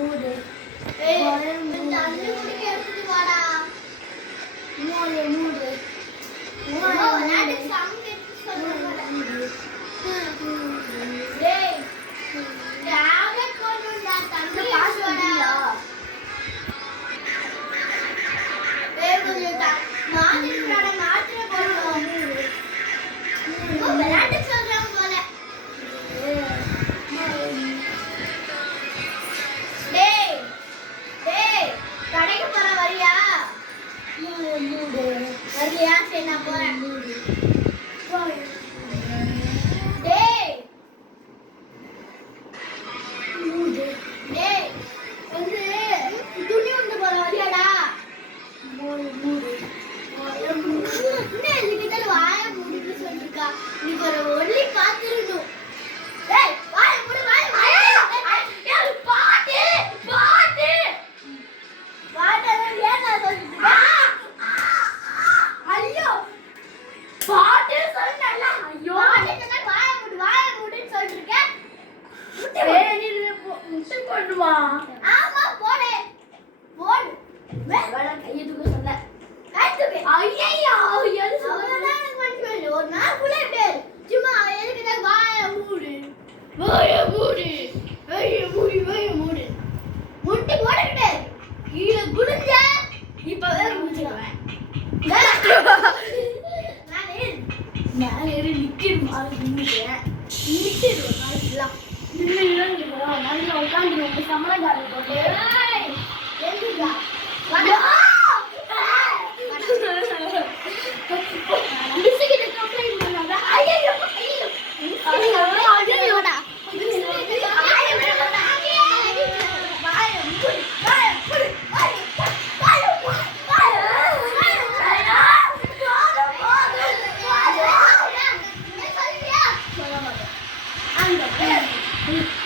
மூடு ஏய் இந்த அண்ணி குடிக்க எடுத்துட்டு வாடா மூடு மூடு விளையாட்டு சாங் கேட்டு சொல்லுங்க டேய் டேப்லெட் கொண்டுடா தண்ணி பாஸ் வாடா டேய் கொஞ்சம் மாத்திரடா மாத்திர போறோம் விளையாட்டு சொல்றாங்க போல டேய் டேய் கடைக்கு போற வரியா வரியா சரி நான் போறேன் டேய் டேய் வந்து துணி வந்து போற வரியாடா என்ன இதுக்கிட்ட வாய மூடிட்டு சொல்லிருக்கா நீ ஒரு ஒல்லி காத்திரணும் டேய் வாய மூடு வாய ஏய் பாட்டு பாட்டு பாட்டு ஏன் நான் சொல்லிட்டேன் ஐயோ பாட்டு சொன்னல ஐயோ பாட்டு சொன்னா வாய மூடுன்னு சொல்லிருக்கேன் டேய் நீ முட்டை போடுவா ஆமா போடு போடு வேற கையை தூக்க சொல்ல ஐயோ எது சொல்லலாம் எனக்கு மனசுல ஒரு நாள் ஃபுல்லா பேர் சும்மா எதுக்கு தான் வாய மூடு மூடு முட்டி போடுறே கீழ குடிஞ்ச இப்பவே முடிச்சிடுவேன் நான் ஏறி நிக்கிற மாதிரி நின்னுட்டேன் நிக்கிற மாதிரிலாம் நின்னுலாம் நல்லா உட்கார்ந்து நம்ம சமணகாரி போட்டு எதுடா வாடா மிஸ்கிட்ட கம்ப்ளைன்ட் பண்ணாத ஐயோ ஐயோ ஐயோடா I'm